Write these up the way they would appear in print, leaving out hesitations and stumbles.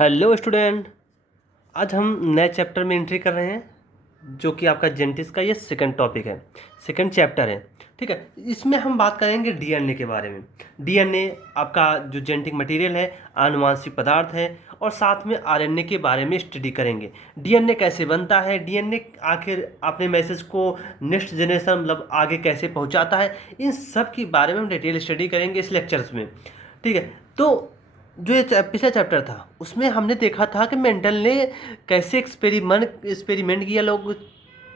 Hello student. आज हम नए चैप्टर में एंट्री कर रहे हैं जो कि आपका जेनेटिक्स का ये सेकंड टॉपिक है, सेकंड चैप्टर है। ठीक है, इसमें हम बात करेंगे डीएनए के बारे में। डीएनए आपका जो जेनेटिक मटेरियल है, आनुवांशिक पदार्थ है, और साथ में आरएनए के बारे में स्टडी करेंगे। डीएनए कैसे बनता है, डीएनए आखिर अपने मैसेज को नेक्स्ट जनरेशन मतलब आगे कैसे पहुंचाता है, इन सब के बारे में हम डिटेल स्टडी करेंगे इस लेक्चर्स में। ठीक है, तो जो ये पिछला चैप्टर था उसमें हमने देखा था कि मेंडल ने कैसे एक्सपेरिमेंट किया लोग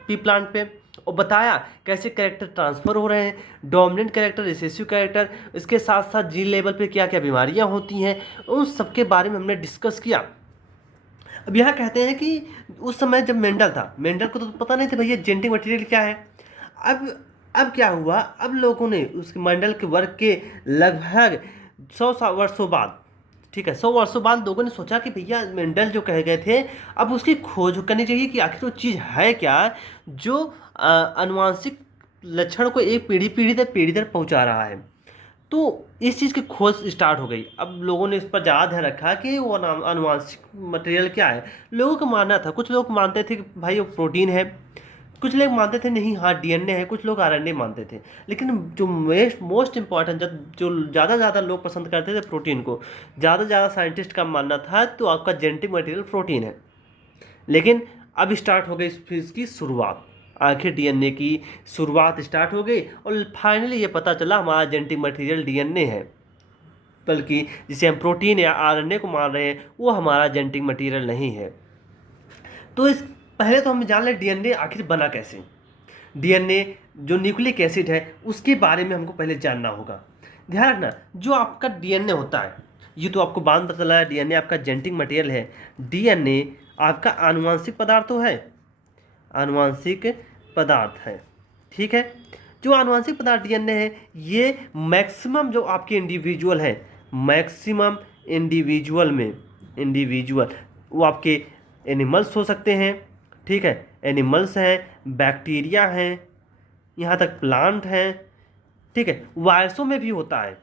पी प्लांट पे, और बताया कैसे कैरेक्टर ट्रांसफ़र हो रहे हैं, डोमिनेंट कैरेक्टर, रिसेसिव कैरेक्टर, इसके साथ साथ जीन लेवल पे क्या क्या बीमारियां होती हैं, उन सब के बारे में हमने डिस्कस किया। अब यहाँ कहते हैं कि उस समय जब मेंडल था, मेंडल को तो पता नहीं था भैया जेनेटिक मटेरियल क्या है। अब अब क्या हुआ, अब लोगों ने उस मेंडल के वर्क के लगभग 100 वर्षों बाद, ठीक है, 100 वर्षों बाद लोगों ने सोचा कि भैया मेंडल जो कहे गए थे अब उसकी खोज करनी चाहिए कि आखिर वो चीज़ है क्या जो आनुवांशिक लक्षण को एक पीढ़ी दर पहुंचा रहा है। तो इस चीज़ की खोज स्टार्ट हो गई। अब लोगों ने इस पर ज़्यादा ध्यान रखा कि वो आनुवांशिक मटेरियल क्या है। लोगों का मानना था, कुछ लोग मानते थे कि भाई वो प्रोटीन है, कुछ लोग मानते थे नहीं हाँ डीएनए है, कुछ लोग आरएनए मानते थे। लेकिन जो मोस्ट इम्पॉर्टेंट जो ज़्यादा लोग पसंद करते थे प्रोटीन को, ज़्यादा साइंटिस्ट का मानना था तो आपका जेनेटिक मटेरियल प्रोटीन है। लेकिन अब स्टार्ट हो गई इसकी शुरुआत, आखिर डीएनए की शुरुआत स्टार्ट हो गई और फाइनली ये पता चला हमारा जेनेटिक मटेरियल डीएनए है, बल्कि जिसे हम प्रोटीन या आरएनए को मान रहे हैं वो हमारा जेनेटिक मटेरियल नहीं है। तो इस पहले तो हम जान लें डीएनए आखिर बना कैसे। डीएनए जो न्यूक्लिक एसिड है उसके बारे में हमको पहले जानना होगा। ध्यान रखना, जो आपका डीएनए होता है, ये तो आपको बाद पता चला है डीएनए आपका जेनेटिक मटेरियल है। डीएनए आपका आनुवांशिक पदार्थ तो है, आनुवांशिक पदार्थ है, ठीक है। जो आनुवांशिक पदार्थ डीएनए है ये मैक्सिमम जो आपके इंडिविजुअल है, मैक्सिमम इंडिविजुअल वो आपके एनिमल्स हो सकते हैं, ठीक है, एनिमल्स हैं, बैक्टीरिया हैं, यहाँ तक प्लांट हैं, ठीक है, वायरसों में भी होता है,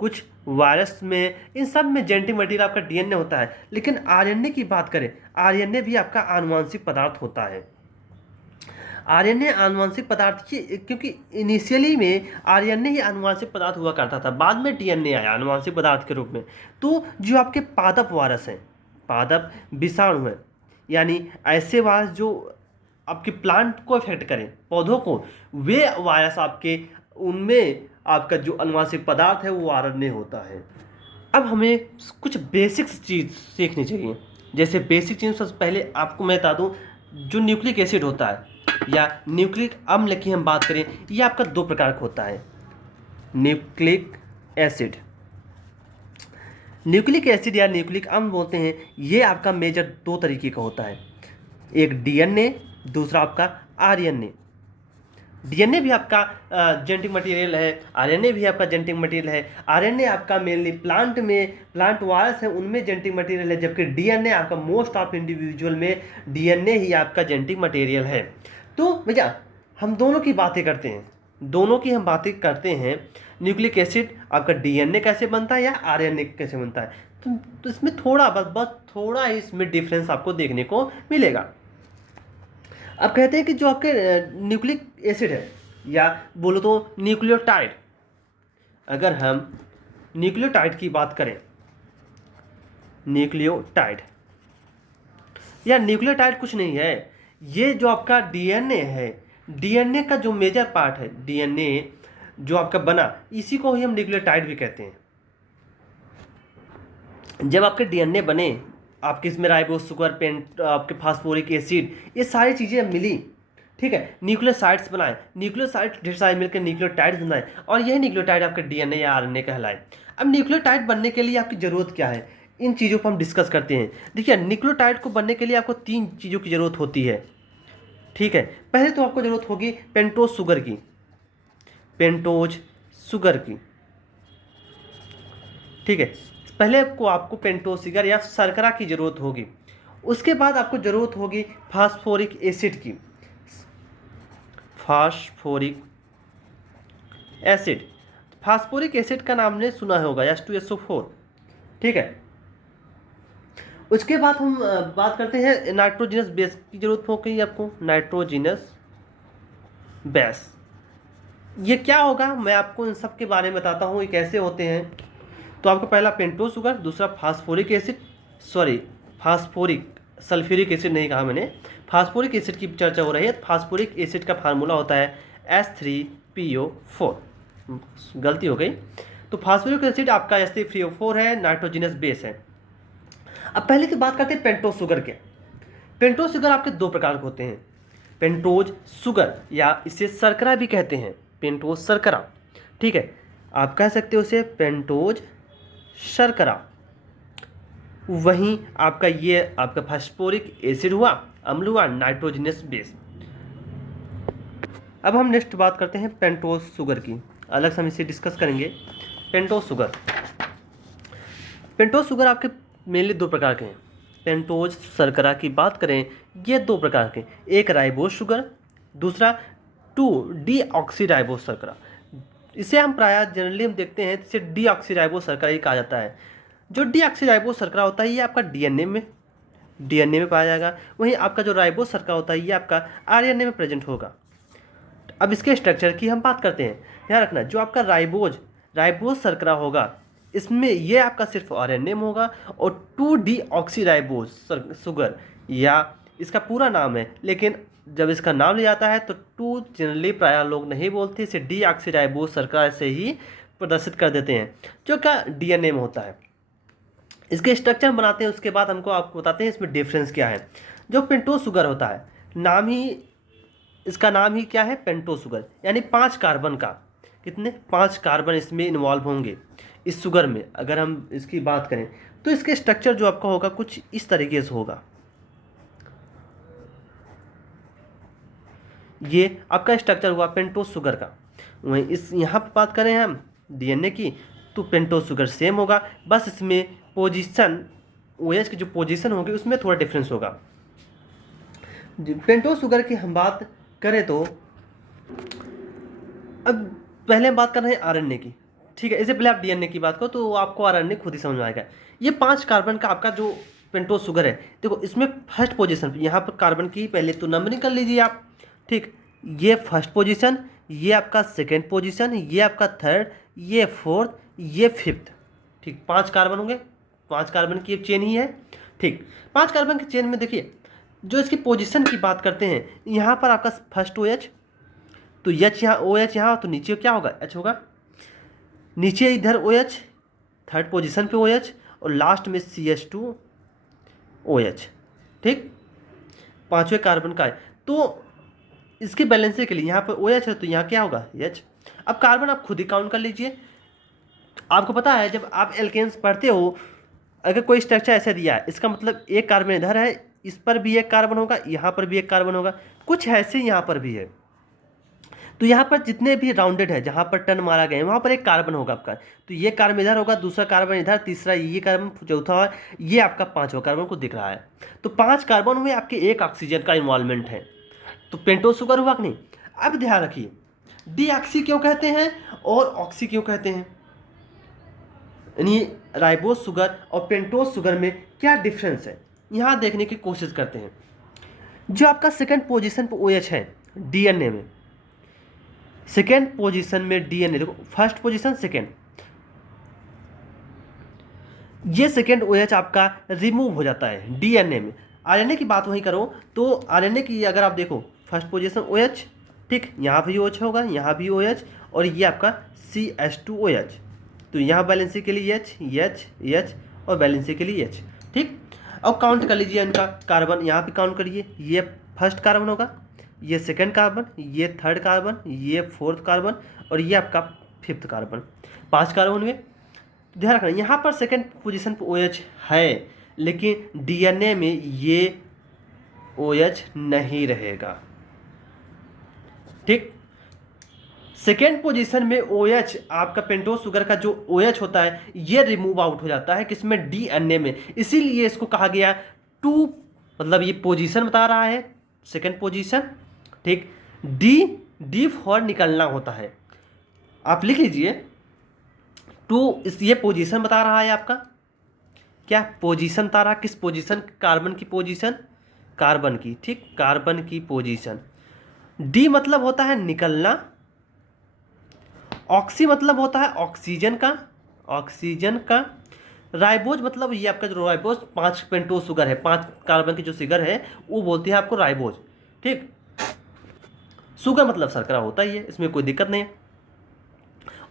कुछ वायरस में, इन सब में जेनेटिक मटेरियल आपका डीएनए होता है। लेकिन आरएनए की बात करें, आरएनए भी आपका आनुवांशिक पदार्थ होता है। आरएनए आनुवांशिक पदार्थ की, क्योंकि इनिशियली में आरएनए ही आनुवांशिक पदार्थ हुआ करता था, बाद में डीएनए आया आनुवांशिक पदार्थ के रूप में। तो जो आपके पादप वायरस हैं, पादप विषाणु हैं, यानी ऐसे वायरस जो आपके प्लांट को इफेक्ट करें, पौधों को, वे वायरस आपके, उनमें आपका जो आनुवांशिक पदार्थ है वो आरएनए होता है। अब हमें कुछ बेसिक्स चीज़ सीखनी चाहिए। जैसे बेसिक चीज़ सबसे पहले आपको मैं बता दूं, जो न्यूक्लिक एसिड होता है या न्यूक्लिक अम्ल की हम बात करें, ये आपका दो प्रकार का होता है। न्यूक्लिक एसिड, न्यूक्लिक एसिड या न्यूक्लिक अम्ल बोलते हैं, ये आपका मेजर दो तरीके का होता है, एक डीएनए, दूसरा आपका आरएनए। डीएनए भी आपका जेनेटिक मटेरियल है, आरएनए भी आपका जेनेटिक मटेरियल है। आरएनए आपका मेनली प्लांट वायरस है उनमें जेनेटिक मटेरियल है, जबकि डीएनए आपका मोस्ट ऑफ इंडिविजुअल में डीएनए ही आपका जेनेटिक मटेरियल है। तो भैया हम दोनों की बातें करते हैं, न्यूक्लिक एसिड आपका डीएनए कैसे बनता है या आरएनए कैसे बनता है। तो इसमें थोड़ा बस थोड़ा ही इसमें डिफरेंस आपको देखने को मिलेगा। अब कहते हैं कि जो आपके न्यूक्लिक एसिड है या बोलो तो न्यूक्लियोटाइड, अगर हम न्यूक्लियोटाइड की बात करें, न्यूक्लियोटाइड या न्यूक्लियोटाइड कुछ नहीं है, ये जो आपका डीएनए है, डीएनए का जो मेजर पार्ट है, डीएनए जो आपका बना, इसी को ही हम न्यूक्लियोटाइड भी कहते हैं। जब आपके डीएनए बने, आपके इसमें राइबोस शुगर पेंट आपके फास्फोरिक एसिड, ये सारी चीज़ें मिली, ठीक है, न्यूक्लियोसाइड्स बनाए, न्यूक्लियोसाइड ढेर सारे मिलकर न्यूक्लियोटाइड्स बनाए, और यही न्यूक्लियोटाइड आपके डीएनए या आरएनए कहलाए। अब न्यूक्लियोटाइड बनने के लिए आपकी ज़रूरत क्या है, इन चीज़ों को हम डिस्कस करते हैं। देखिए न्यूक्लियोटाइड को बनने के लिए आपको तीन चीज़ों की ज़रूरत होती है, ठीक है। पहले तो आपको ज़रूरत होगी पेंटोज शुगर की, पेंटोज शुगर की, ठीक है, पहले आपको पेंटोज शुगर या शर्करा की ज़रूरत होगी। उसके बाद आपको ज़रूरत होगी फास्फोरिक एसिड की, फास्फोरिक एसिड, फास्फोरिक एसिड का नाम ने सुना होगा H2SO4, ठीक है। उसके बाद हम बात करते हैं नाइट्रोजिनस बेस की ज़रूरत हो गई आपको। नाइट्रोजिनस बेस ये क्या होगा, मैं आपको इन सब के बारे में बताता हूँ ये कैसे होते हैं। तो आपको पहला पेंटोस शुगर, दूसरा phosphoric acid, sorry phosphoric, sulphuric acid नहीं कहा मैंने, फास्फोरिक एसिड की चर्चा हो रही है। फास्फोरिक एसिड का फार्मूला होता है H3PO4, गलती हो गई। तो फास्फोरिक एसिड आपका H3PO4 है, नाइट्रोजिनस बेस है। अब पहले की बात करते हैं पेंटोस शुगर के। पेंटोस शुगर आपके दो प्रकार के होते हैं, पेंटोज शुगर या इसे शर्करा भी कहते हैं, पेंटोज शर्करा, ठीक है, आप कह सकते हो उसे पेंटोज शर्करा। वहीं आपका ये आपका फास्फोरिक एसिड हुआ, अम्ल हुआ, नाइट्रोजिनस बेस। अब हम नेक्स्ट बात करते हैं पेंटोज शुगर की, अलग से हम इसे डिस्कस करेंगे। पेंटोज शुगर, पेंटोज शुगर आपके मेनली दो प्रकार के हैं। पेंटोज शर्करा की बात करें, ये दो प्रकार के, एक राइबोज शुगर, दूसरा 2-डीऑक्सीराइबोज शर्करा। इसे हम प्रायः जनरली हम देखते हैं इसे डीऑक्सीराइबोज शर्करा ही कहा जाता है। जो डीऑक्सीराइबोज शर्करा होता है ये आपका डीएनए में पाया जाएगा। वहीं आपका जो राइबोज शर्करा होता है ये आपका आरएनए में प्रेजेंट होगा। अब इसके स्ट्रक्चर की हम बात करते हैं, ध्यान रखना, जो आपका राइबोज शर्करा होगा इसमें ये आपका सिर्फ आरएनए में होगा, और 2-डीऑक्सीराइबोज शुगर या इसका पूरा नाम है, लेकिन जब इसका नाम लिया जाता है तो 2 जनरली प्रायः लोग नहीं बोलते, इसे डीऑक्सीराइबोज शर्करा से ही प्रदर्शित कर देते हैं, जो का डीएनए में होता है। इसके स्ट्रक्चर हम बनाते हैं, उसके बाद हमको आपको बताते हैं इसमें डिफरेंस क्या है। जो पेंटोज शुगर होता है, इसका नाम ही क्या है, पेंटोज शुगर, यानी 5 कार्बन का, कितने 5 कार्बन इसमें इन्वॉल्व होंगे इस शुगर में। अगर हम इसकी बात करें तो इसके स्ट्रक्चर जो आपका होगा कुछ इस तरीके से होगा। ये आपका स्ट्रक्चर हुआ पेंटोज शुगर का। वहीं इस यहाँ पर बात करें हम डीएनए की, तो पेंटोज शुगर सेम होगा, बस इसमें पोजीशन, ओएच की जो पोजीशन होगी उसमें थोड़ा डिफरेंस होगा। पेंटोज शुगर की हम बात करें तो अब पहले हम बात कर रहे हैं आरएनए की, ठीक है। इससे पहले आप डीएनए की बात करो तो आपको आरएनए खुद ही समझ में आएगा। ये 5 कार्बन का आपका जो पेंटोज शुगर है, देखो इसमें फर्स्ट पोजीशन यहाँ पर कार्बन की पहले तो नंबरिंग कर लीजिए आप, ठीक, ये फर्स्ट पोजीशन, ये आपका सेकेंड पोजीशन, ये आपका थर्ड, ये फोर्थ, ये फिफ्थ, ठीक, 5 कार्बन होंगे, 5 कार्बन की एक चेन ही है, ठीक। 5 कार्बन की चेन में देखिए जो इसकी पोजीशन की बात करते हैं, यहाँ पर आपका फर्स्ट OH, तो एच यहाँ, OH यहाँ, तो नीचे क्या होगा, H होगा, नीचे इधर OH, थर्ड पोजीशन पे OH, और लास्ट में CH2OH, ठीक, 5वें कार्बन का है। तो इसके बैलेंसिंग के लिए यहाँ पर OH है तो यहाँ क्या होगा, H। अब कार्बन आप खुद ही काउंट कर लीजिए। आपको पता है जब आप एल्केन्स पढ़ते हो, अगर कोई स्ट्रक्चर ऐसा दिया है, इसका मतलब एक कार्बन इधर है, इस पर भी एक कार्बन होगा, यहाँ पर भी एक कार्बन होगा, कुछ ऐसे यहाँ पर भी है। तो यहाँ पर जितने भी राउंडेड है, जहाँ पर टर्न मारा गया है वहाँ पर एक कार्बन होगा आपका, तो ये कार्बन इधर होगा, दूसरा कार्बन इधर, तीसरा ये कार्बन, चौथा है, ये आपका 5वां कार्बन को दिख रहा है। तो 5 कार्बन में आपके एक ऑक्सीजन का इन्वॉल्वमेंट है, तो पेंटोज शुगर हुआ कि नहीं। अब ध्यान रखिए, डीऑक्सी क्यों कहते हैं और ऑक्सी क्यों कहते हैं, यानी राइबोज शुगर और पेंटोज शुगर में क्या डिफरेंस है, यहाँ देखने की कोशिश करते हैं। जो आपका सेकंड पोजीशन पर OH है डीएनए में, सेकेंड पोजीशन में डीएनए, देखो फर्स्ट पोजीशन सेकेंड, ये सेकेंड OH आपका रिमूव हो जाता है डीएनए में। आरएनए की बात वहीं करो तो आरएनए की अगर आप देखो फर्स्ट पोजीशन OH, ठीक, यहाँ भी OH होगा, यहाँ भी OH, और ये आपका CH2OH, तो यहाँ बैलेंसी के लिए H और बैलेंसी के लिए H, ठीक। अब काउंट कर लीजिए इनका कार्बन, यहाँ भी काउंट करिए, ये फर्स्ट कार्बन होगा, ये सेकंड कार्बन, ये थर्ड कार्बन, ये फोर्थ कार्बन, और ये आपका फिफ्थ कार्बन, 5 कार्बन हुए। ध्यान रखना यहाँ पर सेकंड पोजीशन पर OH है, लेकिन डीएनए में ये OH नहीं रहेगा, ठीक। सेकेंड पोजीशन में OH आपका पेंटोज शुगर का जो OH होता है ये रिमूव आउट हो जाता है, किसमें, डीएनए में, इसीलिए इसको कहा गया 2, मतलब ये पोजीशन बता रहा है सेकेंड पोजीशन, ठीक। डी फॉर निकलना होता है, आप लिख लीजिए 2, ये पोजीशन बता रहा है आपका, क्या पोजीशन बता रहा, किस पोजीशन, कार्बन की पोजीशन, कार्बन की, ठीक, कार्बन की पोजीशन। डी मतलब होता है निकलना, ऑक्सी मतलब होता है ऑक्सीजन का, ऑक्सीजन का, राइबोज मतलब ये आपका जो राइबोज 5 पेंटोज शुगर है, 5 कार्बन की जो शुगर है वो बोलती है आपको राइबोज, ठीक। शुगर मतलब शर्करा होता ही है, इसमें कोई दिक्कत नहीं है।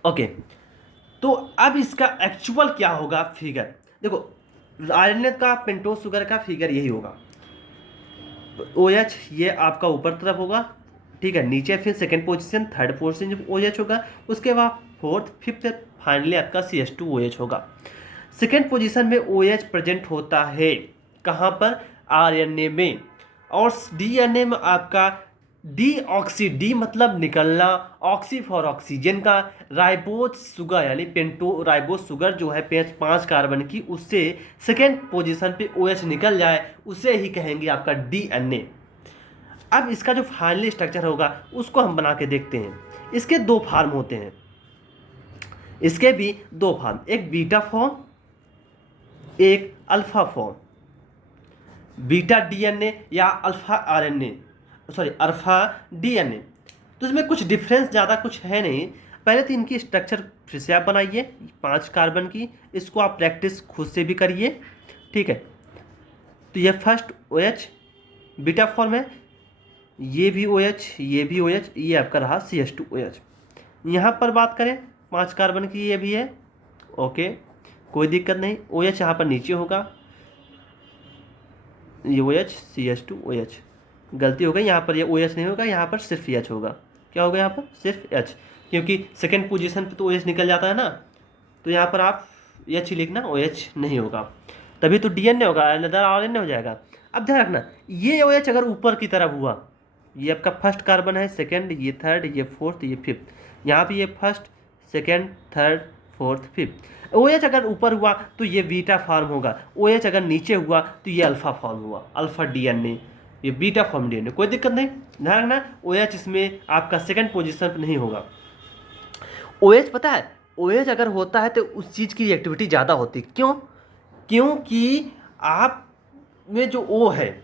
ओके, तो अब इसका एक्चुअल क्या होगा फिगर, देखो आरएनए का पेंटोज शुगर का फिगर यही होगा। OH ये आपका ऊपर तरफ होगा, ठीक है, नीचे फिर second position, third position OH होगा, उसके बाद फोर्थ, फिफ्थ, फाइनली आपका CH2OH होगा। सेकेंड पोजीशन में OH प्रेजेंट होता है कहाँ पर, आरएनए में, और डीएनए में आपका डी ऑक्सी, डी मतलब निकलना, ऑक्सी फॉर ऑक्सीजन का, राइबोज शुगर यानी पेंटो राइबोज शुगर जो है 5 कार्बन की, उससे सेकेंड पोजीशन पे OH निकल जाए उसे ही कहेंगे आपका डीएनए। अब इसका जो फाइनली स्ट्रक्चर होगा उसको हम बना के देखते हैं। इसके 2 फॉर्म होते हैं, इसके भी 2 फॉर्म, एक बीटा फॉर्म, एक अल्फा फॉर्म। बीटा डीएनए या alpha RNA, sorry alpha DNA. तो इसमें कुछ डिफरेंस ज़्यादा कुछ है नहीं। पहले तो इनकी स्ट्रक्चर फिर से आप बनाइए 5 कार्बन की, इसको आप प्रैक्टिस खुद से भी करिए, ठीक है। तो ये फर्स्ट OH बीटा फॉर्म है, ये भी OH, ये भी OH, ये आपका रहा CH2OH। यहाँ पर बात करें 5 कार्बन की, ये भी है, ओके, कोई दिक्कत नहीं। OH यहाँ पर नीचे होगा, ये OH CH2OH, गलती हो गई, यहाँ पर ये OH नहीं होगा, यहाँ पर सिर्फ H होगा। क्या होगा यहाँ पर, सिर्फ H, क्योंकि सेकेंड पोजीशन पे तो OH निकल जाता है ना, तो यहाँ पर आप H लिखना, OH नहीं होगा, तभी तो DNA होगा, अनदर RNA हो जाएगा। अब ध्यान रखना, ये OH अगर ऊपर की तरफ हुआ, ये आपका फर्स्ट कार्बन है, सेकेंड, ये थर्ड, ये फोर्थ, ये फिफ्थ, यहाँ पर ये first, second, third, fourth, fifth. OH अगर ऊपर हुआ तो ये बीटा फॉर्म होगा, OH अगर नीचे हुआ तो ये अल्फा फॉर्म हुआ, अल्फा डीएनए, ये बीटा फॉर्म डीएनए, कोई दिक्कत नहीं। ध्यान रखना OH इसमें आपका सेकंड पोजीशन पर नहीं होगा। OH पता है, OH अगर होता है तो उस चीज़ की रिएक्टिविटी ज़्यादा होती है, क्यों, क्योंकि आप में जो O है,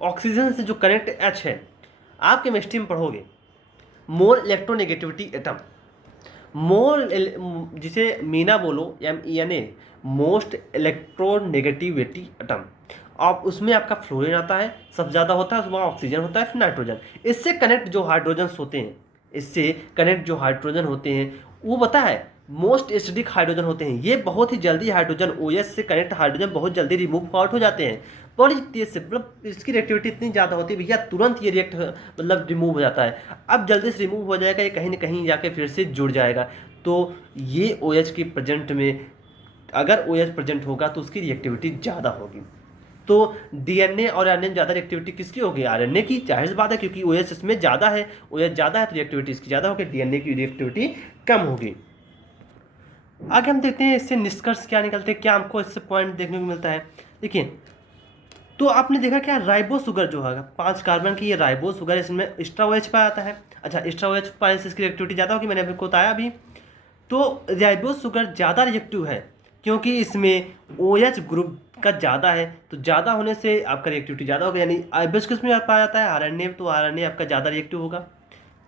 ऑक्सीजन से जो कनेक्ट H है, आप केमिस्ट्री में पढ़ोगे मोर इलेक्ट्रोनेगेटिविटी एटम, मोर, जिसे मीना बोलो, MENA, मोस्ट इलेक्ट्रोनेगेटिविटी एटम। आप उसमें आपका फ्लोरीन आता है, सबसे ज़्यादा होता है, उसमें ऑक्सीजन होता है, फिर नाइट्रोजन। इससे कनेक्ट जो हाइड्रोजन्स होते हैं, इससे कनेक्ट जो हाइड्रोजन होते हैं वो पता है मोस्ट एसिडिक हाइड्रोजन होते हैं। ये बहुत ही जल्दी हाइड्रोजन, OH से कनेक्ट हाइड्रोजन बहुत जल्दी रिमूव आउट हो जाते हैं, बड़ी तेज से, मतलब इसकी रिएक्टिविटी इतनी ज़्यादा होती है भैया, तुरंत ये रिएक्ट मतलब रिमूव हो जाता है। अब जल्दी से रिमूव हो जाएगा, ये कहीं ना कहीं जाके फिर से जुड़ जाएगा। तो ये OH की प्रेजेंट में, अगर OH प्रेजेंट होगा तो उसकी रिएक्टिविटी ज़्यादा होगी। तो DNA और RNA में ज़्यादा रिएक्टिविटी किसकी होगी, RNA की, जाहिर सी बात है, क्योंकि OH इसमें ज़्यादा है, OH ज़्यादा है तो रिएक्टिविटी इसकी ज़्यादा होगी, DNA की रिएक्टिविटी कम होगी। आगे हम देखते हैं इससे निष्कर्ष क्या निकलते हैं, क्या हमको इससे पॉइंट देखने को मिलता है। देखिए, तो आपने देखा क्या, राइबो शुगर जो है 5 कार्बन की, ये राइबो शुगर, इसमें एक्स्ट्रा OH पाया जाता है। अच्छा, एक्स्ट्रा OH पाने से इसकी रिएक्टिविटी ज़्यादा होगी, मैंने आपको बताया अभी। तो राइबो शुगर ज़्यादा रिएक्टिव है क्योंकि इसमें OH ग्रुप का ज़्यादा है, तो ज़्यादा होने से आपका रिएक्टिविटी ज़्यादा होगा, यानी आइबस किस में पाया जाता है, RNA, तो RNA आपका ज़्यादा रिएक्टिव होगा,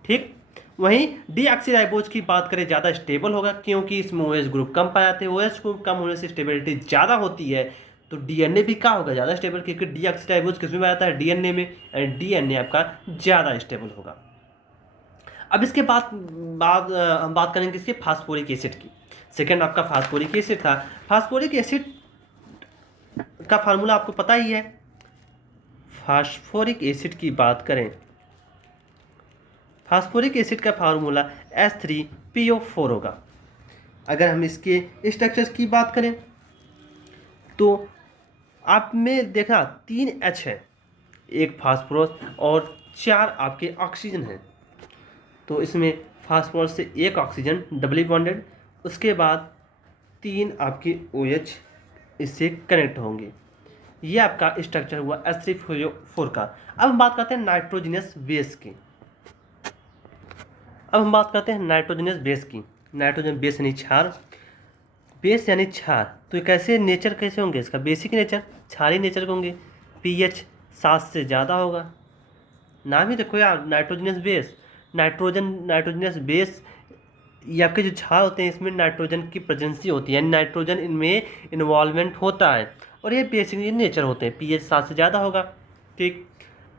ठीक। वहीं डीऑक्सीराइबोज की बात करें, ज़्यादा स्टेबल होगा क्योंकि इसमें OH ग्रुप कम पाए जाते हैं, OH ग्रुप कम होने से स्टेबिलिटी ज़्यादा होती है, तो DNA भी क्या होगा, ज़्यादा स्टेबल, क्योंकि डीऑक्सीराइबोज किस में पाया जाता है, DNA में, एंड DNA आपका ज़्यादा स्टेबल होगा। अब इसके बाद हम बात करेंगे इसके फास्फोरिक एसिड की। सेकेंड आपका फास्फोरिक एसिड था। फास्फोरिक एसिड का फार्मूला आपको पता ही है। फास्फोरिक एसिड की बात करें, फास्फोरिक एसिड का फार्मूला H3PO4 होगा। अगर हम इसके स्ट्रक्चर्स की बात करें तो आप में देखा 3 H है, एक फास्फोरस और 4 आपके ऑक्सीजन हैं। तो इसमें फास्फोरस से 1 ऑक्सीजन डबली बॉन्डेड, उसके बाद 3 आपके OH इससे कनेक्ट होंगे। ये आपका स्ट्रक्चर हुआ H3PO4 का। अब हम बात करते हैं नाइट्रोजनस बेस की। नाइट्रोजन बेस यानी क्षार। बेस यानी क्षार, तो कैसे नेचर कैसे होंगे इसका, बेसिक नेचर क्षारीय नेचर के होंगे। पीएच 7 से ज़्यादा होगा। नाम ही देखो यार, नाइट्रोजनस बेस। नाइट्रोजनस बेस, ये आपके जो क्षार होते हैं इसमें नाइट्रोजन की प्रेजेंसी होती है, यानी नाइट्रोजन इनमें इन्वॉल्वमेंट होता है, और ये बेसिक नेचर होते हैं। पीएच 7 से ज़्यादा होगा, ठीक।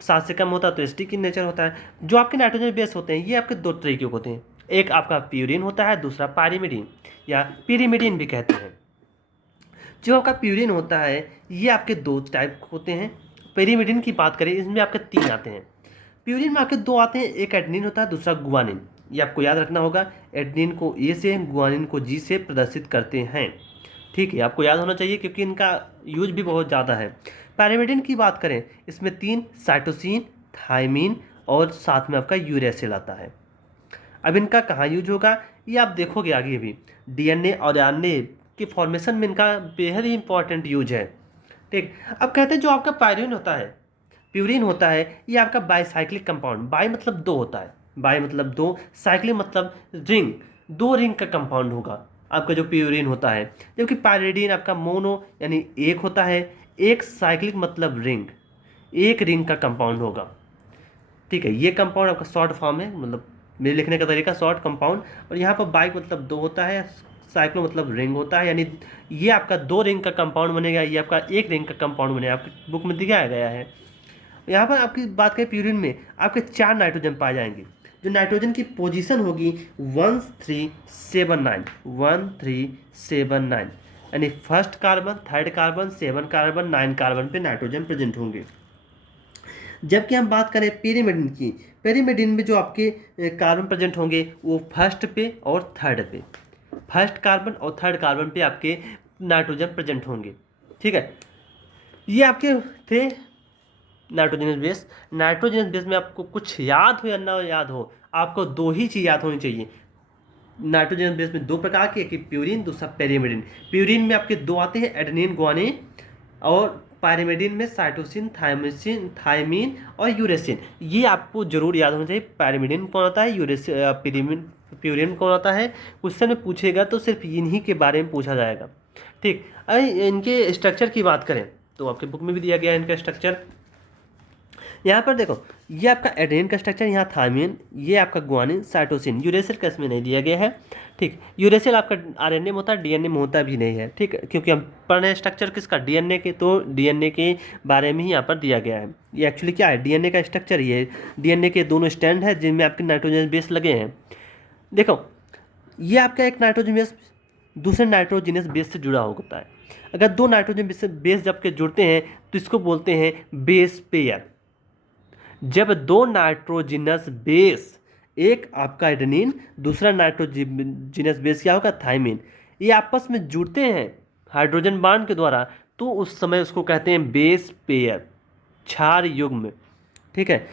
7 से कम होता है तो एसिडिक की नेचर होता है। जो आपके नाइट्रोजन बेस होते हैं ये आपके दो तरीके के होते हैं, एक आपका प्यूरिन होता है, दूसरा पायरिमिडीन या पिरिमिडीन भी कहते हैं। जो आपका प्यूरिन होता है ये आपके दो टाइप होते हैं। पेरीमिडीन की बात करें इसमें आपके 3 आते हैं। प्यूरिन में आपके 2 आते हैं, एक एडेनिन होता है, दूसरा गुआनिन। ये आपको याद रखना होगा, एडेनिन को ए से, गुआनिन को जी से प्रदर्शित करते हैं, ठीक है। आपको याद होना चाहिए क्योंकि इनका यूज भी बहुत ज़्यादा है। पैरामिडिन की बात करें इसमें 3 साइटोसिन, थायमीन और साथ में आपका यूरेसिल आता है। अब इनका कहाँ यूज होगा ये आप देखोगे आगे भी। डीएनए और आरएनए के फॉर्मेशन में इनका बेहद ही इंपॉर्टेंट यूज है, ठीक। अब कहते हैं जो आपका पायरिन होता है, प्यूरिन होता है, ये आपका बाईसाइक्लिक कंपाउंड, बाई मतलब 2 होता है, बाई मतलब 2, साइक्लिक मतलब रिंग, 2 रिंग का कंपाउंड होगा आपका जो प्यूरिन होता है। जबकि पायरिडीन आपका मोनो यानी एक होता है, एक साइक्लिक मतलब रिंग, एक रिंग का कंपाउंड होगा, ठीक है। ये कंपाउंड आपका शॉर्ट फॉर्म है, मतलब मेरे लिखने का तरीका शॉर्ट कंपाउंड। और यहाँ पर बाइक मतलब 2 होता है, साइक्लो मतलब रिंग होता है, यानी ये आपका 2 रिंग का कंपाउंड बनेगा, ये आपका 1 रिंग का कंपाउंड बनेगा, आपकी बुक में दिखाया गया है। यहाँ पर आपकी बात करें प्यूरिन में आपके 4 नाइट्रोजन पाए जाएंगे। जो नाइट्रोजन की पोजीशन होगी 1379, 1379, यानी first carbon, third carbon, 7 carbon, 9 carbon पे नाइट्रोजन प्रेजेंट होंगे। जबकि हम बात करें पेरीमिडिन की, पेरीमिडिन में जो आपके कार्बन प्रेजेंट होंगे वो फर्स्ट पे और थर्ड पे, फर्स्ट कार्बन और थर्ड कार्बन पे आपके नाइट्रोजन प्रेजेंट होंगे, ठीक है। ये आपके थे नाइट्रोजनस बेस। नाइट्रोजनस बेस में आपको कुछ याद हो या ना याद हो, आपको 2 ही चीज़ याद होनी चाहिए। नाइट्रोजन बेस में 2 प्रकार के, एक प्यूरिन, दूसरा पेरीमिडिन। प्यूरिन में आपके 2 आते हैं, एडेनिन, गुआनिन, और पायरिमिडिन में साइटोसिन, थायमीन और यूरेसिन। ये आपको जरूर याद होना चाहिए। पायरिमिडिन कौन आता है, प्यूरिन कौन आता है, क्वेश्चन में पूछेगा तो सिर्फ इन्हीं के बारे में पूछा जाएगा, ठीक। इनके स्ट्रक्चर की बात करें तो आपके बुक में भी दिया गया है इनका स्ट्रक्चर। यहाँ पर देखो, ये आपका एडेनिन का स्ट्रक्चर, यहाँ थायमीन, ये आपका गुआनिन, साइटोसिन, यूरेसिल का इसमें नहीं दिया गया है, ठीक। यूरेसिल आपका आरएनए में होता है, डीएनए में होता भी नहीं है, ठीक, क्योंकि हम पढ़ रहे हैं स्ट्रक्चर किसका, डीएनए के, तो डीएनए के बारे में ही यहाँ पर दिया गया है। ये एक्चुअली क्या है, डीएनए का स्ट्रक्चर ही है। डीएनए के दोनों स्टैंड है जिनमें आपके नाइट्रोजन बेस लगे हैं। देखो, ये आपका एक नाइट्रोजन बेस दूसरे नाइट्रोजनस बेस से जुड़ा होता है। अगर 2 नाइट्रोजन बेस जब के जुड़ते हैं तो इसको बोलते हैं बेस पेयर। जब 2 नाइट्रोजिनस बेस, एक आपका एडेनिन, दूसरा नाइट्रोजिनस बेस क्या होगा, थायमीन, ये आपस में जुड़ते हैं हाइड्रोजन बॉन्ड के द्वारा, तो उस समय उसको कहते हैं बेस पेयर, क्षार युग्म, ठीक है।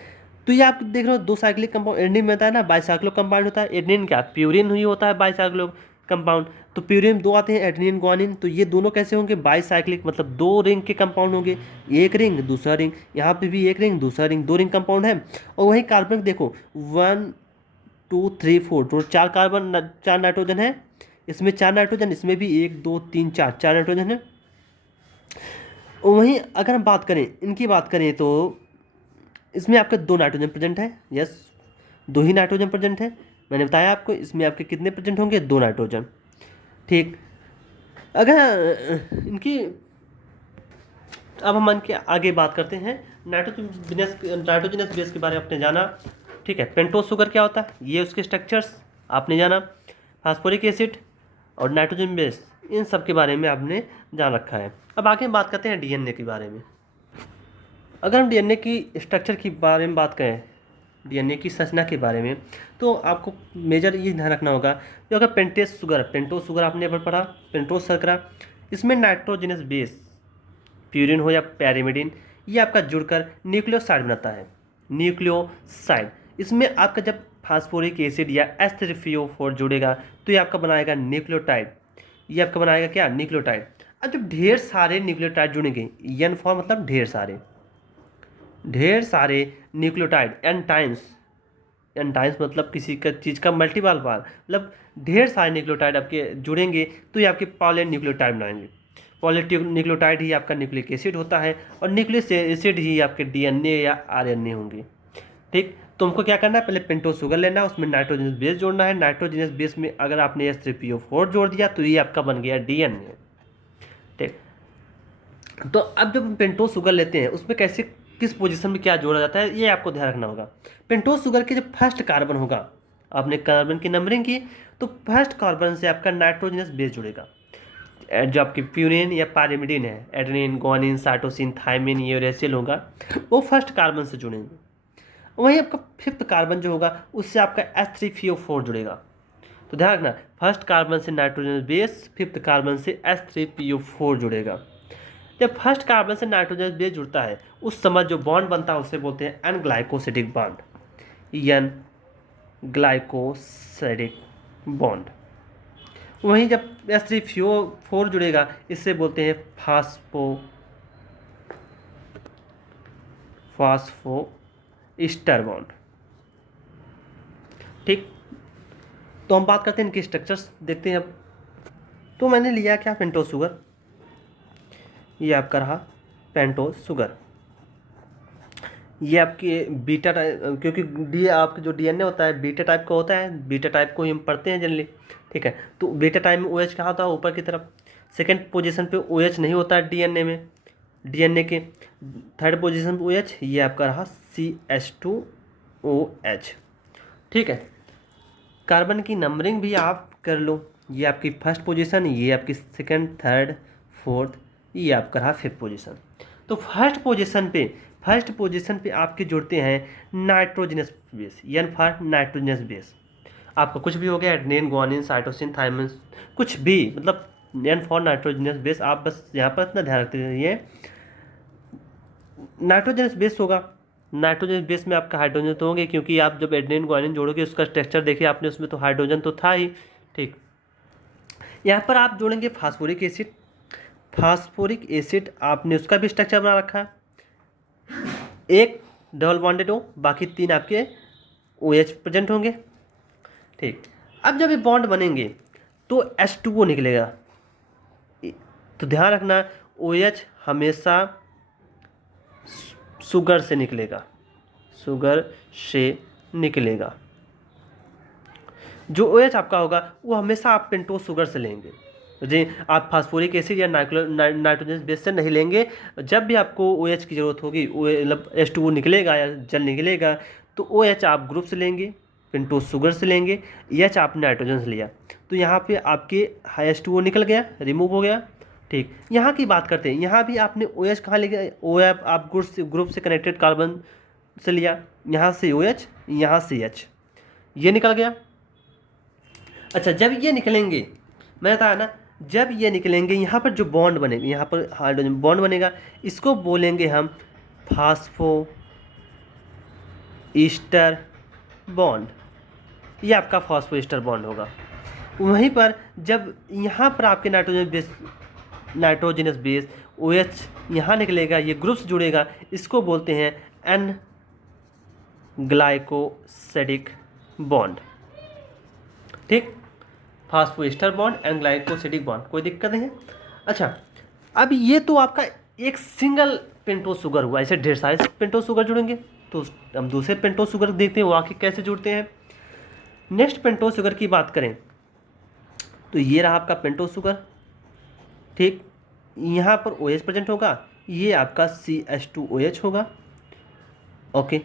तो ये आप देख रहे हो 2 साइक्लिक कंपाउंड, एडेनिन में होता है ना बाईसाइक्लो कंपाउंड होता है, एडेनिन क्या प्यूरिन ही होता है बाईसाइक्लो कंपाउंड। तो प्यूरिन 2 आते हैं, एडेनिन, गुआनिन, तो ये दोनों कैसे होंगे, बाईसाइक्लिक मतलब 2 रिंग के कंपाउंड होंगे, एक रिंग दूसरा रिंग, यहाँ पे भी एक रिंग दूसरा रिंग, 2 रिंग कंपाउंड है। और वहीं कार्बन देखो 1 2 3 4, तो 4 कार्बन 4 नाइट्रोजन है, इसमें 4 नाइट्रोजन, इसमें भी 1 2 3 4 4 नाइट्रोजन है। और वहीं अगर हम बात करें, इनकी बात करें तो इसमें आपके 2 नाइट्रोजन प्रेजेंट है, यस 2 ही नाइट्रोजन प्रेजेंट है। मैंने बताया आपको इसमें आपके कितने प्रेजेंट होंगे, 2 नाइट्रोजन, ठीक। अगर इनकी अब हम इनके आगे बात करते हैं, नाइट्रोजनस बेस के बारे में आपने जाना, ठीक है। पेंटोस शुगर क्या होता है, ये उसके स्ट्रक्चर्स आपने जाना। फास्फोरिक एसिड और नाइट्रोजन बेस, इन सब के बारे में आपने जान रखा है। अब आगे हम बात करते हैं डीएनए के बारे में। अगर हम डीएनए की स्ट्रक्चर के बारे में बात करें, डीएनए की संरचना के बारे में, तो आपको मेजर ये ध्यान रखना होगा कि अगर पेंटोस शुगर आपने पढ़ा, पेंटोस शर्करा, इसमें नाइट्रोजनस बेस प्यूरिन हो या पैरिमिडिन, ये आपका जुड़कर न्यूक्लियोसाइड बनाता है, न्यूक्लियोसाइड। इसमें आपका जब फास्फोरिक एसिड या H3PO4 जुड़ेगा तो ये आपका बनाएगा न्यूक्लियोटाइड, ये आपका बनाएगा क्या, न्यूक्लियोटाइड। अब जब ढेर सारे न्यूक्लियोटाइड जुड़ेंगे, एन फॉर्म मतलब ढेर सारे न्यूक्लियोटाइड, एन टाइम्स, एंटाइन्स मतलब किसी का चीज़ का मल्टीपल बार, मतलब ढेर सारे न्यूक्लियोटाइड आपके जुड़ेंगे तो ये आपके पॉली न्यूक्लियोटाइड बनाएंगे। पॉली न्यूक्लियोटाइड ही आपका न्यूक्लिक एसिड होता है और न्यूक्लिक एसिड ही आपके डीएनए या आरएनए होंगे। ठीक, तो हमको क्या करना है, पहले पेंटोस शुगर लेना है, उसमें नाइट्रोजनस बेस जोड़ना है। नाइट्रोजनस बेस में अगर आपने H3PO4 जोड़ दिया तो ये आपका बन गया डीएनए। ठीक, तो अब जब हम पेंटोस शुगर लेते हैं उसमें कैसे किस पोजीशन में क्या जोड़ा जाता है ये आपको ध्यान रखना होगा। पेंटोस शुगर के जो फर्स्ट कार्बन होगा, आपने कार्बन की नंबरिंग की तो फर्स्ट कार्बन से आपका नाइट्रोजनस बेस जुड़ेगा। जो आपकी प्यूरिन या पायरिमिडिन है, adenine, guanine, cytosine, thymine, uracil होगा, वो फर्स्ट कार्बन से जुड़ेंगे। वहीं आपका फिफ्थ कार्बन जो होगा उससे आपका H3PO4 जुड़ेगा। तो ध्यान रखना, फर्स्ट कार्बन से नाइट्रोजन बेस, फिफ्थ कार्बन से H3PO4 जुड़ेगा। जब फर्स्ट कार्बन से नाइट्रोजन बेस जुड़ता है उस समय जो बॉन्ड बनता है उसे बोलते हैं N glycosidic bond, N glycosidic bond. वहीं जब H3PO4 जुड़ेगा इससे बोलते हैं फास्फोईस्टर बॉन्ड। ठीक, तो हम बात करते हैं इनके स्ट्रक्चर्स देखते हैं अब। तो मैंने लिया क्या, पेंटोस शुगर, ये आपका रहा पेंटोस शुगर। ये आपकी बीटा टाइप, क्योंकि डी आपका जो डीएनए होता है बीटा टाइप का होता है, बीटा टाइप को ही हम पढ़ते हैं जनरली। ठीक है, तो बीटा टाइप में OH कहाँ होता है, ऊपर की तरफ। सेकेंड पोजीशन पे OH नहीं होता है डीएनए में, डीएनए के थर्ड पोजीशन पे OH, ये आपका रहा CH2OH। ठीक है, कार्बन की नंबरिंग भी आप कर लो, ये आपकी फर्स्ट पोजीशन, ये आपकी सेकंड, थर्ड, फोर्थ, ये आपका रहा फिफ्थ पोजीशन। तो फर्स्ट पोजीशन पे आपके जुड़ते हैं nitrogenous base, N for nitrogenous base. आपका कुछ भी हो गया, एडेनिन, गुआनिन, साइटोसिन, थायमिन, कुछ भी, मतलब एन फॉर नाइट्रोजनस बेस। आप बस यहाँ पर इतना ध्यान रखते रहिए, नाइट्रोजनस बेस होगा। नाइट्रोजन बेस में आपका हाइड्रोजन तो होंगे, क्योंकि आप जब एडेनिन गुआनिन जोड़ोगे उसका स्ट्रक्चर देखिए आपने, उसमें तो हाइड्रोजन तो था ही। ठीक, यहाँ पर आप जोड़ेंगे फास्फोरिक एसिड। फास्फोरिक एसिड आपने उसका भी स्ट्रक्चर बना रखा है, एक डबल बॉन्डेड हो, बाकी तीन आपके OH प्रेजेंट होंगे। ठीक, अब जब ये बॉन्ड बनेंगे तो H2O निकलेगा। तो ध्यान रखना, OH हमेशा शुगर से निकलेगा, शुगर से निकलेगा। जो OH आपका होगा वो हमेशा आप पेंटोस शुगर से लेंगे जी, आप फास्फोरिक एसिड या नाइट्रोजन बेस से नहीं लेंगे। जब भी आपको OH की ज़रूरत होगी, मतलब H2O निकलेगा या जल निकलेगा, तो OH आप ग्रुप से लेंगे, पेंटोस शुगर से लेंगे, H आप नाइट्रोजन से लिया, तो यहाँ पे आपके H2O निकल गया, रिमूव हो गया। ठीक, यहाँ की बात करते हैं, यहाँ भी आपने OH कहाँ ले गया, OH आप ग्रुप से कनेक्टेड कार्बन से लिया, यहाँ से OH, यहाँ से H, ये निकल गया। अच्छा, जब ये निकलेंगे, मैंने बताया ना, जब ये निकलेंगे यहाँ पर जो बॉन्ड बनेगा, यहाँ पर हाइड्रोजन बॉन्ड बनेगा, इसको बोलेंगे हम फास्फोईस्टर बॉन्ड। ये आपका फास्फोईस्टर बॉन्ड होगा। वहीं पर जब यहाँ पर आपके नाइट्रोजनस बेस OH यहाँ निकलेगा, ये ग्रुप्स जुड़ेगा, इसको बोलते हैं एन ग्लाइकोसिडिक बॉन्ड। ठीक, phosphoester bond and glycosidic bond, कोई दिक्कत नहीं है। अच्छा, अब ये तो आपका एक सिंगल पेंटोस शुगर हुआ, ऐसे ढेर सारे पेंटोस शुगर जुड़ेंगे। तो हम दूसरे पेंटोस शुगर देखते हैं वो आखिर कैसे जुड़ते हैं। नेक्स्ट पेंटोस शुगर की बात करें तो ये रहा आपका पेंटोस शुगर। ठीक, यहाँ पर OH प्रेजेंट होगा, ये आपका CH2OH होगा। ओके,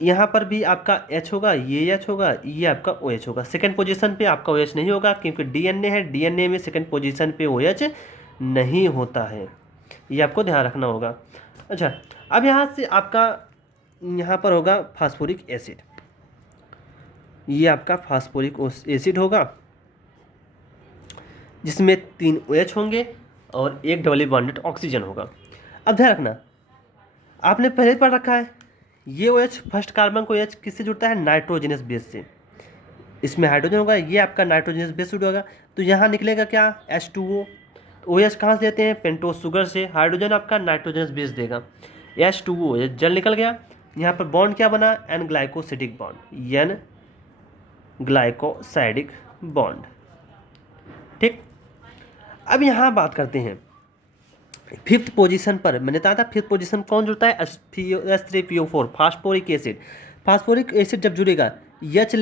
यहाँ पर भी आपका H होगा, ये H होगा, ये आपका OH होगा। सेकंड पोजीशन पे आपका OH नहीं होगा क्योंकि डीएनए है, डीएनए में सेकंड पोजीशन पे OH नहीं होता है, ये आपको ध्यान रखना होगा। अच्छा, अब यहाँ से आपका यहाँ पर होगा फास्फोरिक एसिड, ये आपका फास्फोरिक एसिड होगा जिसमें 3 OH होंगे और एक डबली बॉन्डेड ऑक्सीजन होगा। अब ध्यान रखना, आपने पहले पढ़ रखा है, ये OH फर्स्ट कार्बन को OH किससे जुड़ता है, नाइट्रोजनस बेस से। इसमें हाइड्रोजन होगा, ये आपका नाइट्रोजनस बेस से जुड़ेगा, तो यहाँ निकलेगा क्या, H2O। OH कहाँ से लेते हैं, पेंटोस शुगर से, हाइड्रोजन आपका नाइट्रोजनस बेस देगा, H2O जल निकल गया। यहाँ पर बॉन्ड क्या बना, N glycosidic bond, N glycosidic bond. ठीक, अब यहाँ बात करते हैं फिफ्थ पोजीशन पर। मैंने कहा था फिफ्थ पोजीशन कौन जुड़ता है? H3PO4 phosphoric acid. Phosphoric acid जब जुड़ेगा H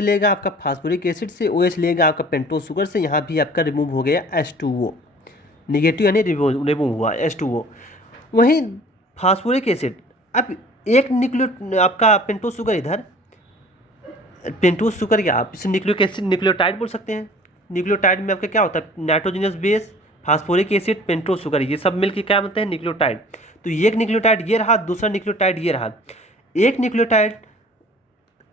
लेगा आपका फास्फोरिक एसिड से, OH लेगा आपका पेंटोज शुगर से, यहाँ भी आपका रिमूव हो गया H2O, निगेटिव यानी रिमूव हुआ H2O। वहीं फास्फोरिक एसिड, अब एक न्यूक्लियो आपका पेंटोज शुगर इधर, पेंटोज शुगर या आप इसे न्यूक्लियोक एसिड न्यूक्लियोटाइड बोल सकते हैं। न्यूक्लियोटाइड में आपका क्या होता है? Nitrogenous base, phosphoric acid, pentose sugar, ये सब मिलकर क्या बनते हैं? न्यूक्लियोटाइड। तो एक न्यूक्लियोटाइड ये रहा, दूसरा न्यूक्लियोटाइड ये रहा। एक न्यूक्लियोटाइड,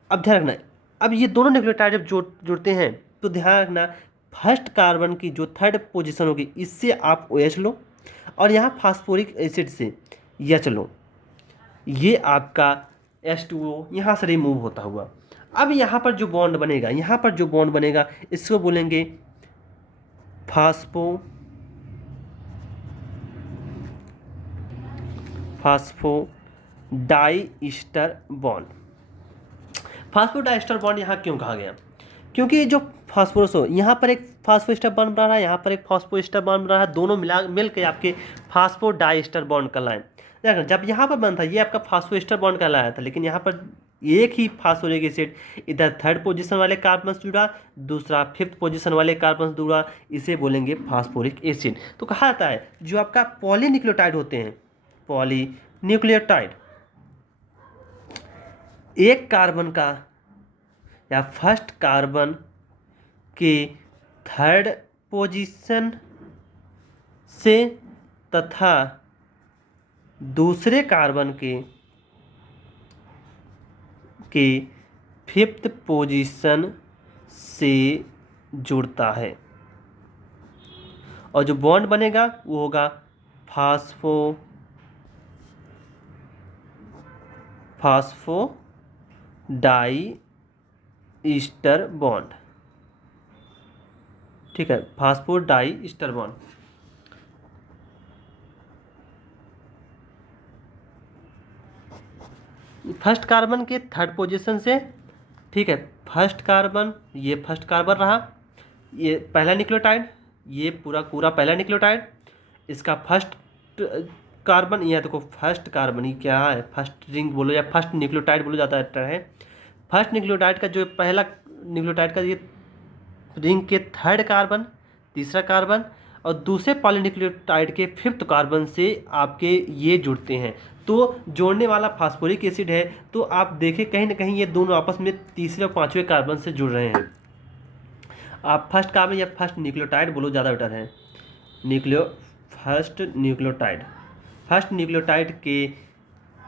अब ध्यान रखना, अब ये दोनों न्यूक्लियोटाइड जब जुड़ते हैं तो ध्यान रखना, फर्स्ट कार्बन की जो थर्ड पोजीशन होगी इससे आप OH लो, और यहाँ फास्फोरिक एसिड से H लो, ये आपका H2O यहाँ से रिमूव होता हुआ। अब यहाँ पर जो बॉन्ड बनेगा, यहाँ पर जो बॉन्ड बनेगा इसको बोलेंगे फास्फोडाइस्टर बॉन्ड। फास्फोडाइस्टर बॉन्ड यहाँ क्यों कहा गया? क्योंकि जो फास्फोरस हो, यहाँ पर एक फास्फोएस्टर बॉन्ड बना रहा है, यहाँ पर एक फास्फोएस्टर बॉन्ड बना रहा है, दोनों मिल के आपके फास्फोडाइस्टर बॉन्ड कहलाए। देखो जब यहाँ पर बना था ये आपका फास्फोएस्टर बॉन्ड कहलाया था, लेकिन यहाँ पर एक ही फास्फोरिक एसिड इधर थर्ड पोजीशन वाले कार्बन से जुड़ा, दूसरा फिफ्थ पोजीशन वाले कार्बन से जुड़ा, इसे बोलेंगे फास्फोरिक एसिड। तो कहा जाता है जो आपका पॉलीन्यूक्लियोटाइड होते हैं, पॉलीन्यूक्लियोटाइड, एक कार्बन का या फर्स्ट कार्बन के थर्ड पोजीशन से तथा दूसरे कार्बन के फिफ्थ पोजीशन से जुड़ता है, और जो बॉन्ड बनेगा वो होगा फास्फोडाइस्टर बॉन्ड। ठीक है, फास्फोडाइस्टर बॉन्ड। फर्स्ट कार्बन के थर्ड पोजीशन से, ठीक है, फर्स्ट कार्बन, ये फर्स्ट कार्बन रहा, ये पहला न्यूक्लियोटाइड, ये पूरा पहला न्यूक्लियोटाइड, इसका फर्स्ट कार्बन, ये देखो फर्स्ट कार्बन, ये क्या है? फर्स्ट रिंग बोलो या फर्स्ट न्यूक्लियोटाइड बोलो जाता है। फर्स्ट न्यूक्लियोटाइड का जो पहला न्यूक्लियोटाइड का ये रिंग के थर्ड कार्बन, तीसरा कार्बन, और दूसरे पॉलीन्यूक्लियोटाइड के फिफ्थ कार्बन से आपके ये जुड़ते हैं, तो जोड़ने वाला फास्फोरिक एसिड है। तो आप देखें कहीं ना कहीं ये दोनों आपस में तीसरे और पांचवें कार्बन से जुड़ रहे हैं। आप फर्स्ट कार्बन या फर्स्ट न्यूक्लियोटाइड बोलो ज़्यादा बेटर है। फर्स्ट न्यूक्लियोटाइड के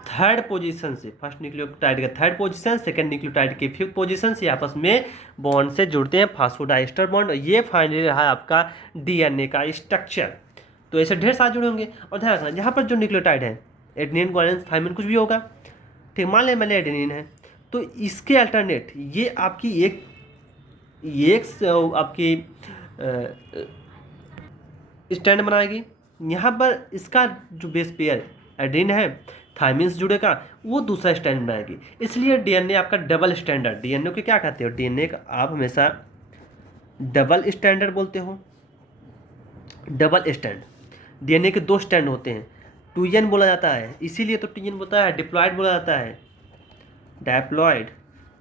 थर्ड पोजीशन से, फर्स्ट न्यूक्लियोटाइड के थर्ड पोजीशन, सेकंड न्यूक्लियोटाइड के फिफ्थ पोजीशन से आपस में बॉन्ड से जुड़ते हैं, फास्फोडाइस्टर बॉन्ड। ये फाइनली रहा आपका DNA का स्ट्रक्चर। तो ऐसे ढेर सारे जुड़े होंगे। और ध्यान रखना यहाँ पर जो न्यूक्लियोटाइड है, एडेनिन, ग्वानिन, थाइमिन, कुछ भी होगा, ठीक, मान लें एडेनिन है, तो इसके अल्टरनेट ये आपकी एक आपकी स्टैंड बनाएगी। यहाँ पर इसका जो बेस पेयर एडेनिन है, थाइमिन से जुड़ेगा, वो दूसरा स्टैंड बनाएगी। इसलिए DNA आपका डबल स्टैंडर्ड, DNA को क्या कहते हो? DNA का आप हमेशा डबल स्टैंडर्ड बोलते हो। डबल स्टैंड, DNA के दो स्टैंड होते हैं, 2n बोला जाता है, इसीलिए तो 2n बोलता है। डिप्लॉयड बोला जाता है, डायप्लॉयड,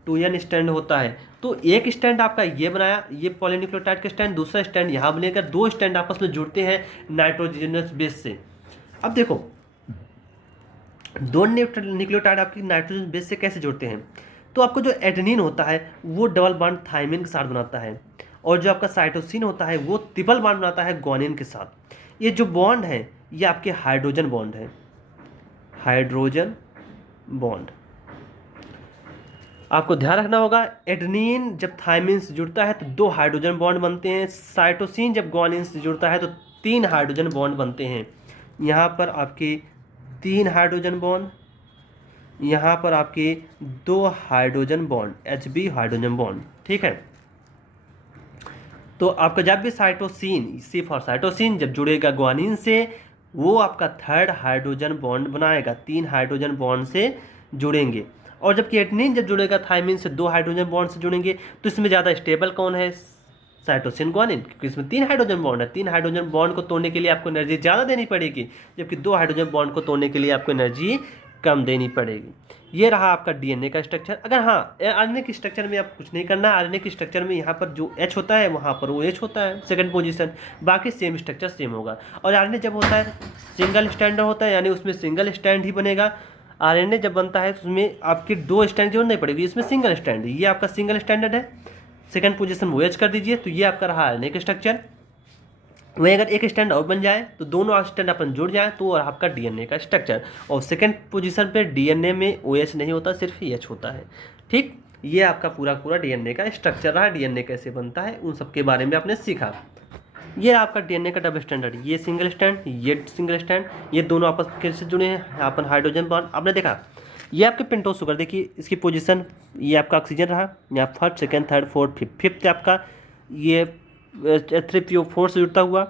2n स्टैंड होता है। तो एक स्टैंड आपका ये बनाया, ये पॉलीन्यूक्लियोटाइड का स्टैंड, दूसरा स्टैंड यहाँ बनेगा, दो स्टैंड आपस में जुड़ते हैं नाइट्रोजनस बेस से। अब देखो दो न्यूक्लियोटाइड आपकी नाइट्रोजन बेस से कैसे जुड़ते हैं? तो आपको जो एडेनिन होता है वो डबल बॉन्ड थाइमिन के साथ बनाता है, और जो आपका साइटोसिन होता है वो ट्रिपल बॉन्ड बनाता है ग्वानिन के साथ। ये जो बॉन्ड है ये आपके हाइड्रोजन बॉन्ड है, हाइड्रोजन बॉन्ड। आपको ध्यान रखना होगा, एडेनिन जब थाइमिन से जुड़ता है तो दो हाइड्रोजन बॉन्ड बनते हैं, साइटोसिन जब ग्वानिन से जुड़ता है तो 3 हाइड्रोजन बॉन्ड बनते हैं। यहाँ पर आपके 3 हाइड्रोजन बॉन्ड, यहाँ पर आपके 2 hydrogen bond, Hb hydrogen bond. ठीक है, तो आपका जब भी साइटोसिन, सी फॉर साइटोसिन, जब जुड़ेगा ग्वानिन से वो आपका थर्ड हाइड्रोजन बॉन्ड बनाएगा, 3 हाइड्रोजन बॉन्ड से जुड़ेंगे। और जबकि एडेनिन जब जुड़ेगा थायमिन से 2 हाइड्रोजन बॉन्ड से जुड़ेंगे, तो इसमें ज़्यादा स्टेबल कौन है? साइटोसिन ग्वानिन, क्योंकि इसमें 3 हाइड्रोजन बॉन्ड है। 3 हाइड्रोजन बॉन्ड को तोड़ने के लिए आपको एनर्जी ज़्यादा देनी पड़ेगी, जबकि 2 हाइड्रोजन बॉन्ड को तोड़ने के लिए आपको एनर्जी कम देनी पड़ेगी। ये रहा आपका डीएनए का स्ट्रक्चर। अगर हाँ, आरएनए की स्ट्रक्चर में आप कुछ नहीं करना, आरएनए की स्ट्रक्चर में यहाँ पर जो एच होता है वहाँ पर वो एच होता है सेकंड पोजीशन, बाकी सेम स्ट्रक्चर सेम होगा। और आरएनए जब होता है सिंगल स्टैंड होता है, यानी उसमें सिंगल स्टैंड ही बनेगा। आरएनए जब बनता है तो उसमें आपकी 2 स्टैंड जोड़नी पड़ेगी, इसमें सिंगल स्टैंड, ये आपका सिंगल स्टैंडर्ड है, सेकंड पोजीशन वो एच कर दीजिए। तो ये आपका रहा आरएनए का स्ट्रक्चर। वही अगर एक स्टैंड और बन जाए तो दोनों स्टैंड अपन जुड़ जाए तो आपका डीएनए का स्ट्रक्चर। और सेकंड पोजीशन पे डीएनए में ओएच नहीं होता, सिर्फ एच होता है। ठीक, ये आपका पूरा पूरा डीएनए का स्ट्रक्चर रहा। डीएनए कैसे बनता है उन सब के बारे में आपने सीखा। ये आपका डीएनए का डबल स्टैंडर्ड, ये सिंगल स्टैंड, ये सिंगल स्टैंड, ये दोनों आपस में कैसे जुड़े हैं, अपन हाइड्रोजन बॉन्ड आपने देखा। ये आपके पेंटोज शुगर, देखिए इसकी पोजीशन, ये आपका ऑक्सीजन रहा, यहाँ first second third fourth fifth, fifth आपका ये 3PO4 से जुड़ता हुआ।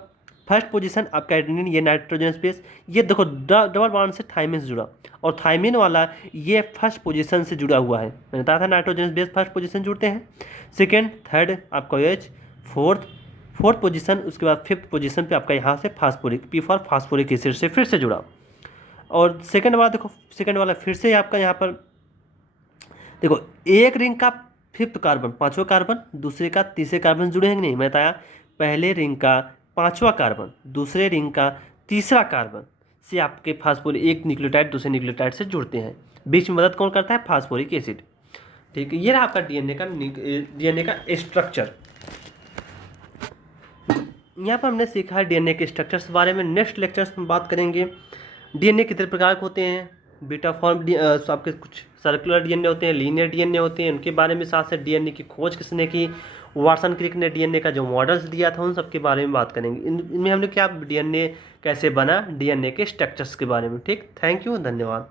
फर्स्ट पोजीशन आपका एडेनिन, ये नाइट्रोजन स्पेस, ये देखो डबल बॉन्ड से थायमिन से जुड़ा, और थायमिन वाला ये फर्स्ट पोजीशन से जुड़ा हुआ है। मैंने बताया था नाइट्रोजन स्पेस फर्स्ट पोजीशन जुड़ते हैं, सेकंड थर्ड आपका एच, फोर्थ पोजीशन, उसके बाद फिफ्थ पोजीशन पे आपका यहाँ से phosphoric, P for phosphoric acid से फिर से जुड़ा। और सेकंड वाला देखो, सेकंड वाला फिर से आपका यहाँ पर देखो, एक रिंग का फिफ्थ कार्बन, पांचवा कार्बन, दूसरे का तीसरे कार्बन जुड़े हैं कि नहीं। मैं बताया पहले रिंग का पांचवा कार्बन, दूसरे रिंग का तीसरा कार्बन से आपके फास्फोरिक, एक न्यूक्लियोटाइड दूसरे न्यूक्लियोटाइड से जुड़ते हैं। बीच में मदद कौन करता है? Phosphoric acid. ठीक है, ये रहा आपका डीएनए का स्ट्रक्चर। यहाँ पर हमने सीखा है डीएनए के स्ट्रक्चर्स के बारे में। नेक्स्ट लेक्चर्स में बात करेंगे डीएनए कितने प्रकार के होते हैं, बीटा फॉर्म आपके कुछ सर्कुलर डीएनए होते हैं, लीनियर डीएनए होते हैं, उनके बारे में, साथ साथ डीएनए की खोज किसने की, वाटसन क्रिक ने डीएनए का जो मॉडल्स दिया था उन सब के बारे में बात करेंगे। इनमें हमने क्या, डीएनए कैसे बना, डीएनए के स्ट्रक्चर्स के बारे में। ठीक, थैंक यू, धन्यवाद।